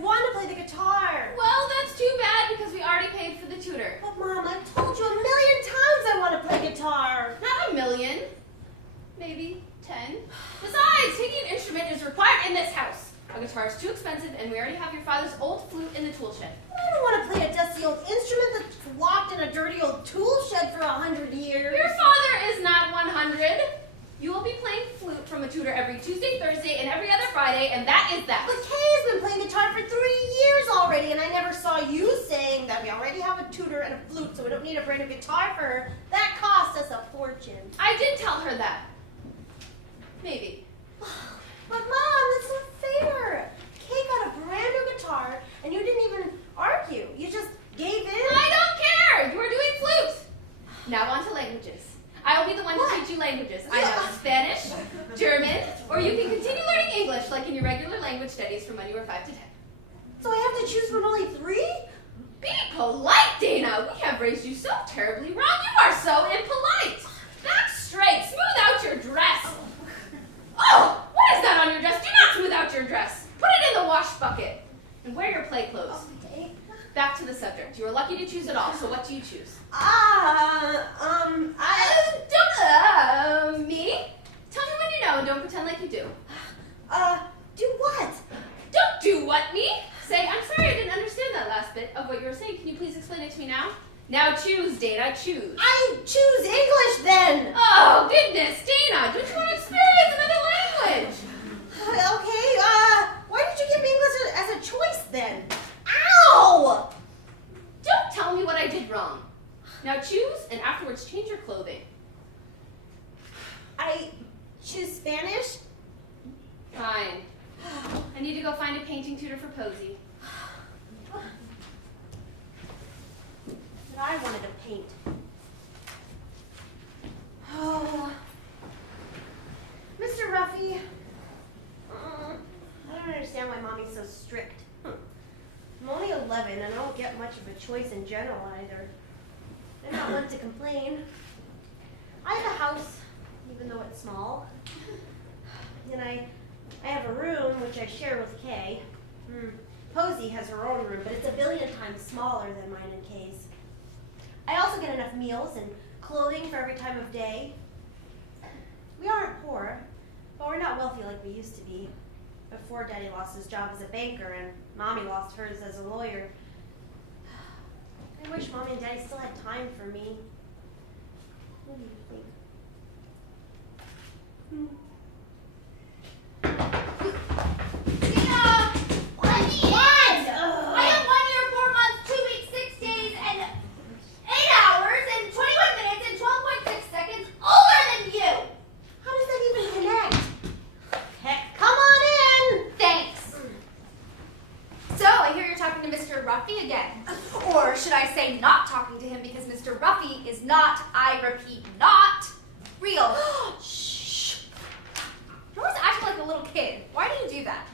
want to play the guitar. Well, that's too bad because we already paid for the tutor. But Mom, I've told you a million times I want to play guitar. Not a million. Maybe 10. Besides, taking an instrument is required in this house. A guitar is too expensive, and we already have your father's old flute in the tool shed. I don't want to play a dusty old instrument that's locked in a dirty old tool shed for 100 years. Your father is not 100. You will be playing flute from a tutor every Tuesday, Thursday, and every other Friday, and that is that. But Kay's been playing guitar for 3 years already, and I never saw you saying that we already have a tutor and a flute, so we don't need a brand new guitar for her. That cost us a fortune. I did tell her that. Maybe. But Mom, that's not fair. Kay got a brand new guitar, and you didn't even argue. You just gave in. I don't care. You are doing flute. Now on to languages. I will be the one to teach you languages. I know Spanish, German, or you can continue learning English like in your regular language studies from when you were 5 to 10. So I have to choose from only 3? Be polite, Dana. We have raised you so terribly wrong. You are so impolite. Back straight. Smooth out your dress. Oh, what is that on your dress? Do not smooth out your dress. Put it in the wash bucket. And wear your play clothes. Okay. Back to the subject. You are lucky to choose it all, so what do you choose? Me? Tell me when you know and don't pretend like you do. Do what? Don't do what, me? Say, I'm sorry I didn't understand that last bit of what you were saying. Can you please explain it to me now? Now choose, Dana, choose. I choose English then. Oh, goodness, Dana, don't you want to experience another language? Okay, why did you give me English as a choice then? Ow! Don't tell me what I did wrong. Now choose and afterwards change your clothing. I choose Spanish? Fine. I need to go find a painting tutor for Posey. But I wanted to paint. Oh. Mr. Ruffy, I don't understand why Mommy's so strict. I'm only 11 and I don't get much of a choice in general either. I'm not one to complain. I have a house, even though it's small. And I have a room which I share with Kay. Posey has her own room, but it's a billion times smaller than mine and Kay's. I also get enough meals and clothing for every time of day. We aren't poor, but we're not wealthy like we used to be. Before Daddy lost his job as a banker and Mommy lost hers as a lawyer. I wish Mommy and Daddy still had time for me. What do you think? Tina! Honey! What? I have 1 year, 4 months, 2 weeks, 6 days, and 8 hours, and 21 minutes, and 12.6 seconds older than you! How does that even connect? Heck, come on in! Thanks. So, I hear you're talking to Mr. Ruffy again. Or should I say not talking to him because Mr. Ruffy is not, I repeat, not real. Shh. You're always acting like a little kid. Why do you do that?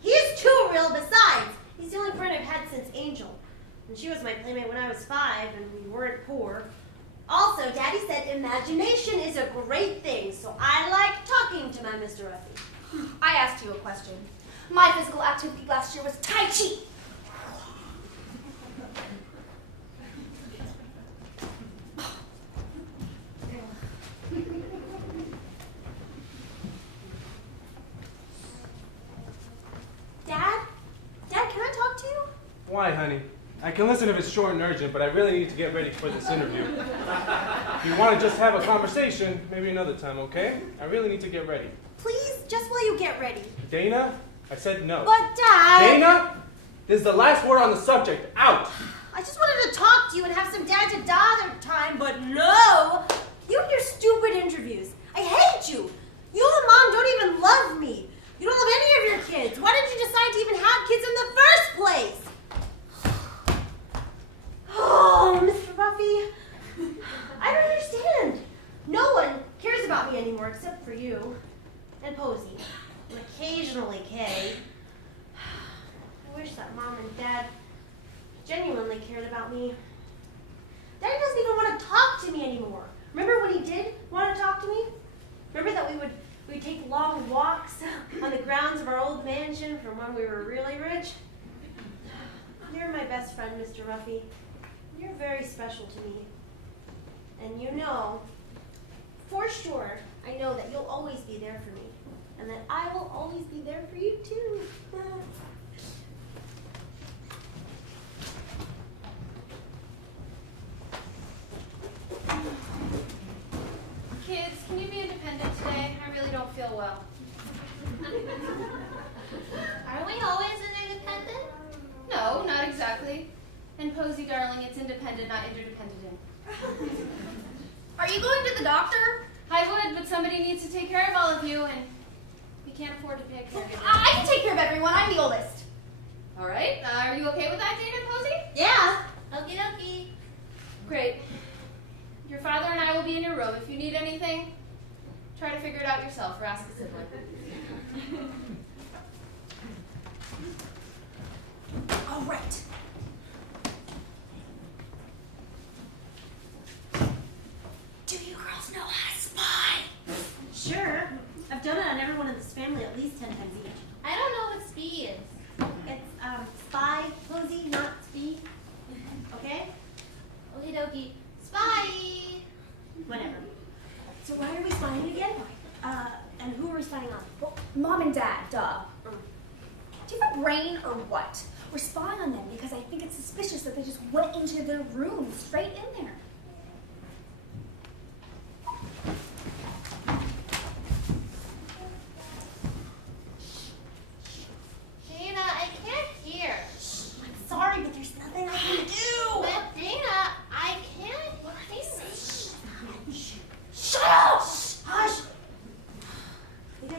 He is too real. Besides, he's the only friend I've had since Angel. And she was my playmate when I was 5 and we weren't poor. Also, Daddy said imagination is a great thing, so I like talking to my Mr. Ruffy. I asked you a question. My physical activity last year was Tai Chi. Dad, can I talk to you? Why, honey? I can listen if it's short and urgent, but I really need to get ready for this interview. If you want to just have a conversation, maybe another time, okay? I really need to get ready. Please, just while you get ready. Dana, I said no. But Dad! Dana, this is the last word on the subject. Out! I just wanted to talk to you and have some dad-to-daughter time, but no! You and your stupid interviews. I hate you! You and Mom don't even love me. You don't love any of your kids. Why did you decide to even have kids in the first place? Oh, Mr. Ruffy. I don't understand. No one cares about me anymore except for you. And Posey. And occasionally Kay. I wish that Mom and Dad genuinely cared about me. Daddy doesn't even want to talk to me anymore. Remember when he did want to talk to me? Remember that we'd take long walks on the grounds of our old mansion from when we were really rich? my best friend, Mr. Ruffy. You're very special to me. And you know, for sure, I know that you'll always be there for me. And that I will always be there for you too. Kids, can you be independent today? I really don't feel well. Aren't we always interdependent? No, not exactly. And Posy, darling, it's independent, not interdependent. Are you going to the doctor? I would, but somebody needs to take care of all of you, and we can't afford to pay a caregiver. I can take care of everyone. I'm the oldest. All right. Are you okay with that, Dana and Posy? Yeah. Okie dokie. Great. Your father and I will be in your room. If you need anything, try to figure it out yourself or ask a sibling. All right. Do you girls know how to spy? Sure. I've done it on everyone in this family at least 10 times each. I don't know what spy is. It's spy, Posy, not speed. Okay? Okie dokie. Spy. Whatever. So why are we spying again? And who are we spying on? Well, Mom and Dad, duh. Do you have a brain or what? We're spying on them because I think it's suspicious that they just went into their room straight in there. Dana, I can't hear. I'm sorry, but there's nothing I can do. But Dana, I can't hear. Shut up! Hush!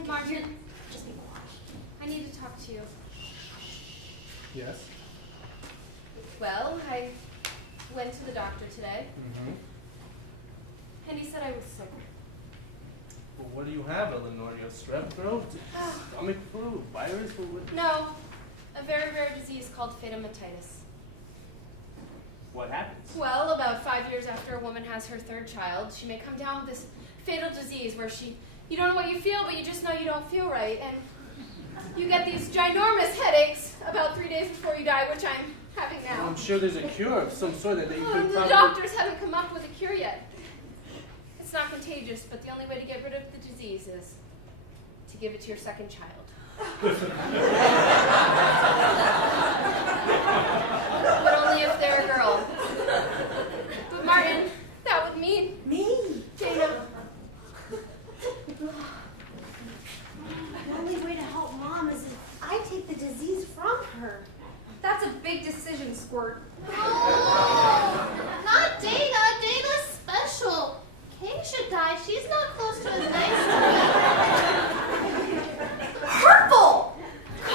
Martin, Just be quiet. I need to talk to you. Yes? Well, I went to the doctor today, Mm-hmm. and he said I was sick. Well, what do you have, Eleanor? Your strep throat? Stomach flu? Virus? What? No, a very rare disease called phatomatitis. What happens? Well, about 5 years after a woman has her third child, she may come down with this fatal disease where you don't know what you feel, but you just know you don't feel right. And you get these ginormous headaches about 3 days before you die, which I'm having Well, now. I'm sure there's a cure of some sort that you can The probably... doctors haven't come up with a cure yet. It's not contagious, but the only way to get rid of the disease is to give it to your second child. But only if they're a girl. But Martin, that would mean Me? Dana. The only way to help Mom is if I take the disease from her. That's a big decision, Squirt. Oh, not Dana. Dana's special. King should die. She's not close to as nice to me. Hurtful! I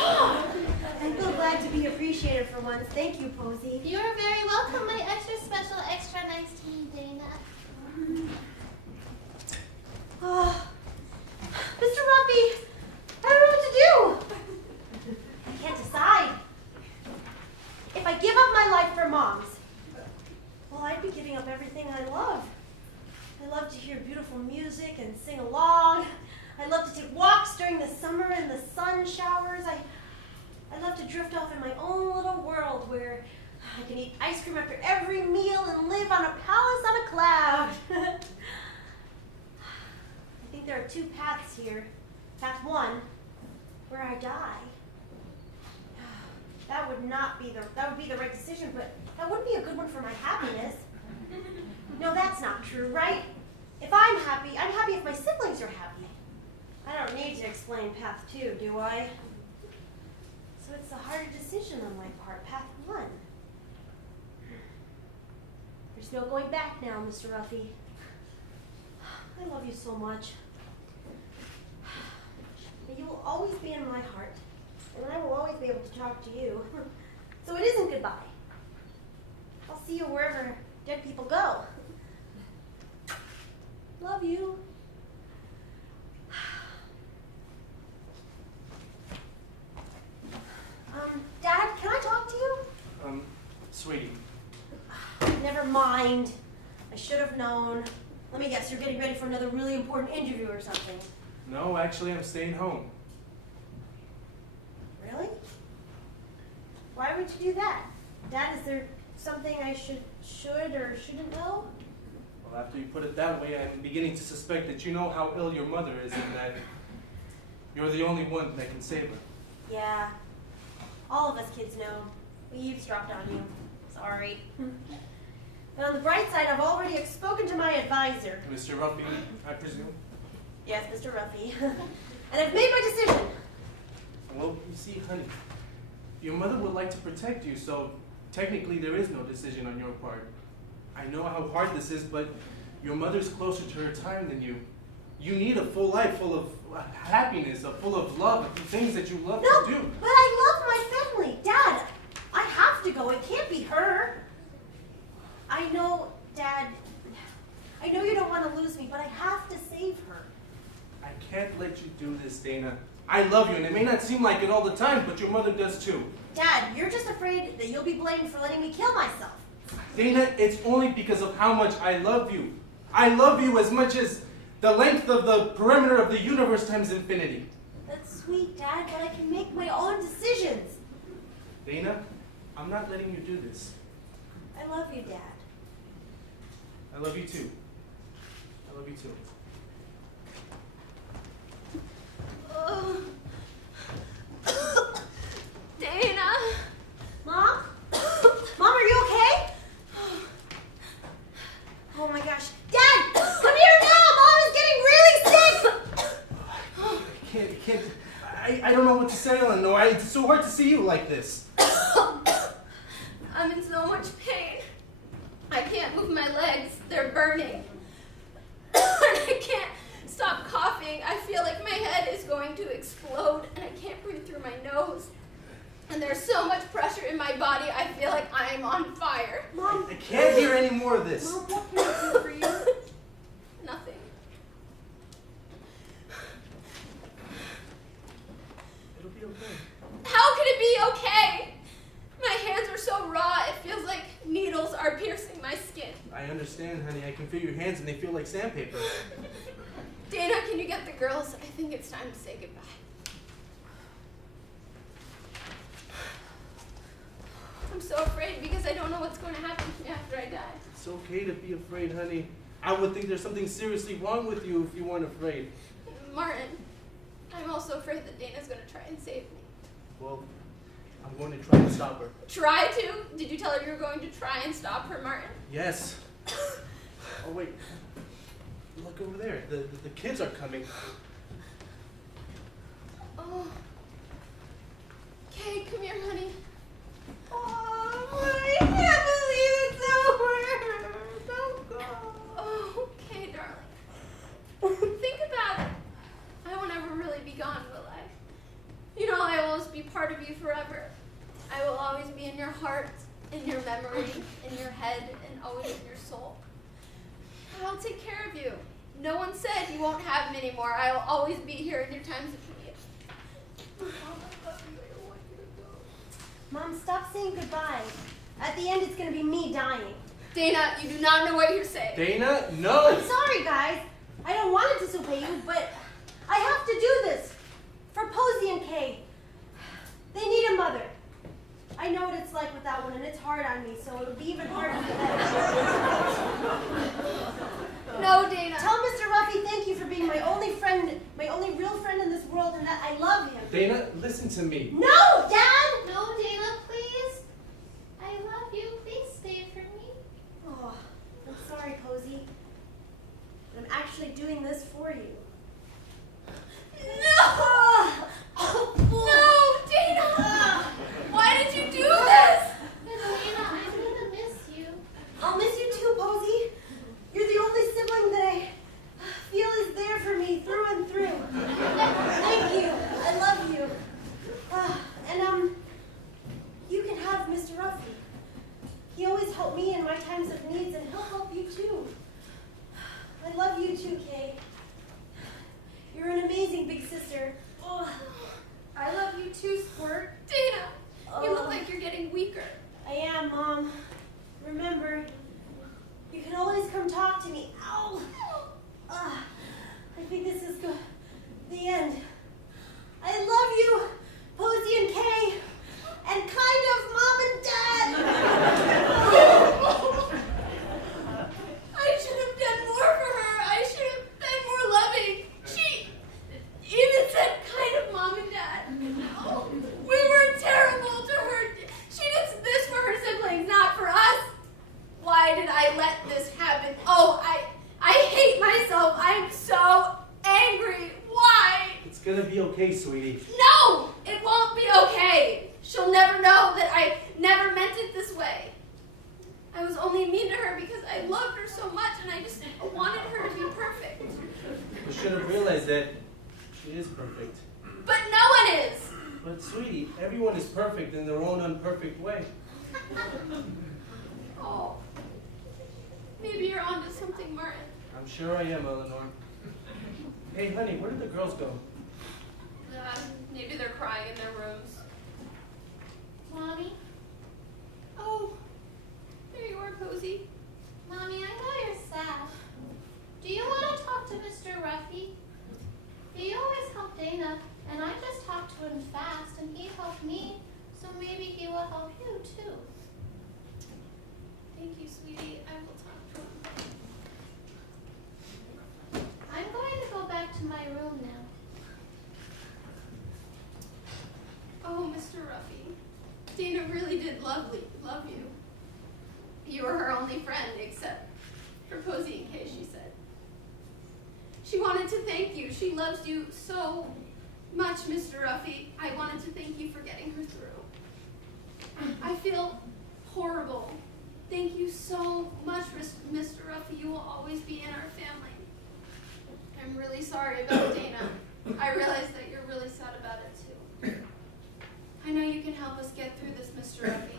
feel glad to be appreciated for once. Thank you, Posy. You're very welcome, my extra special, extra nice to me, Dana. Oh, Mr. Ruffy, I don't know what to do. I can't decide. If I give up my life for Mom's, well, I'd be giving up everything I love. I love to hear beautiful music and sing along. I love to take walks during the summer and the sun showers. I love to drift off in my own little world where I can eat ice cream after every meal and live on a palace on a cloud. I think there are two paths here. Path one, where I die. That would be the right decision, but that wouldn't be a good one for my happiness. No, that's not true, right? If I'm happy if my siblings are happy. I don't need to explain path two, do I? So it's a harder decision on my part, path one. There's no going back now, Mr. Ruffy. I love you so much. But you will always be in my heart, and I will always be able to talk to you. So it isn't goodbye. I'll see you wherever dead people go. Love you. Dad, can I talk to you? Sweetie. Never mind. I should have known. Let me guess, you're getting ready for another really important interview or something. No, actually, I'm staying home. Really? Why would you do that? Dad, is there something I should or shouldn't know? Well, after you put it that way, I'm beginning to suspect that you know how ill your mother is and that you're the only one that can save her. Yeah. All of us kids know. We eavesdropped on you. Sorry. But on the bright side, I've already spoken to my advisor. Mr. Ruffy, I presume? Yes, Mr. Ruffy. And I've made my decision. Well, you see, honey, your mother would like to protect you, so technically there is no decision on your part. I know how hard this is, but your mother's closer to her time than you. You need a full life full of happiness, full of love, things that you love to do. But I love my family. Dad, I have to go. It can't be her. I know, Dad, I know you don't want to lose me, but I have to save her. I can't let you do this, Dana. I love you, and it may not seem like it all the time, but your mother does too. Dad, you're just afraid that you'll be blamed for letting me kill myself. Dana, it's only because of how much I love you. I love you as much as the length of the perimeter of the universe times infinity. That's sweet, Dad, but I can make my own decisions. Dana, I'm not letting you do this. I love you, Dad. I love you too. I love you too. Dana! Mom? Mom, are you okay? Oh my gosh. Dad, come here now! Mom is getting really sick! I can't. I don't know what to say, Eleanor. It's so hard to see you like this. I'm in so much pain. I can't move my legs. They're burning. And I can't stop coughing. I feel like my head is going to explode, and I can't breathe through my nose. And there's so much pressure in my body, I feel like I'm on fire. Mom, I can't hear any more of this. Mom, what can I do for you? Nothing. It'll be okay. How can it be okay? My hands are so raw, it feels like needles are piercing my skin. I understand, honey. I can feel your hands and they feel like sandpaper. Dana, can you get the girls? I think it's time to say goodbye. I'm so afraid because I don't know what's going to happen to me after I die. It's okay to be afraid, honey. I would think there's something seriously wrong with you if you weren't afraid. Martin, I'm also afraid that Dana's going to try and save me. Well, I'm going to try and stop her. Try to? Did you tell her you were going to try and stop her, Martin? Yes. Oh, wait. Look over there. The kids are coming. Oh. Kay, come here, honey. Oh, I can't believe it's over. Don't go. Oh, okay, darling. Think about it. I won't ever really be gone, will I? You know, I will always be part of you forever. I will always be in your heart, in your memory, in your head, and always in your soul. I'll take care of you. No one said you won't have me anymore. I will always be here in your times of need. Mom, I love you. I don't want you to go. Mom, stop saying goodbye. At the end, it's going to be me dying. Dana, you do not know what you're saying. Dana, no! I'm sorry, guys. I don't want to disobey you, but I have to do this. For Posey and Kay. They need a mother. I know what it's like without one, and it's hard on me, so it'll be even harder for them. No, Dana. Tell Mr. Ruffy thank you for being my only friend, my only real friend in this world, and that I love him. Dana, listen to me. No, Dad! No, Dana, please. I love you. Please stay for me. Oh, I'm sorry, Posey. But I'm actually doing this for you. No! No, Dana! Why did you do this? But Dana, I'm gonna miss you. I'll miss you too, Posey. You're the only sibling that I feel is there for me through and through. Thank you. I love you. And you can have Mr. Ruffy. He always helped me in my times of needs, and he'll help you too. I love you too, Kay. You're an amazing big sister. Oh, I love you too, Squirt. Dana, you look like you're getting weaker. I am, Mom. Remember, you can always come talk to me. Ow! I think this is the end. I love you, Posey and Kay, and kind of Mom and Dad. gonna be okay, sweetie. No! It won't be okay! She'll never know that I never meant it this way. I was only mean to her because I loved her so much and I just wanted her to be perfect. You should have realized that she is perfect. But no one is! But sweetie, everyone is perfect in their own imperfect way. Oh. Maybe you're onto something, Martin. I'm sure I am, Eleanor. Hey, honey, where did the girls go? Maybe they're crying in their rooms. Mommy? Oh, there you are, Posy. Mommy, I know you're sad. Do you want to talk to Mr. Ruffy? He always helped Dana, and I just talked to him fast, and he helped me, so maybe he will help you too. Thank you, sweetie. I will talk to him. I'm going to go back to my room now. Oh, Mr. Ruffy. Dana really did love you. You were her only friend, except for Posy and Kay, she said. She wanted to thank you. She loves you so much, Mr. Ruffy. I wanted to thank you for getting her through. I feel horrible. Thank you so much, Mr. Ruffy. You will always be in our family. I'm really sorry about Dana. I realize that you're really sad about it, too. I know you can help us get through this, Mr. Ruffy.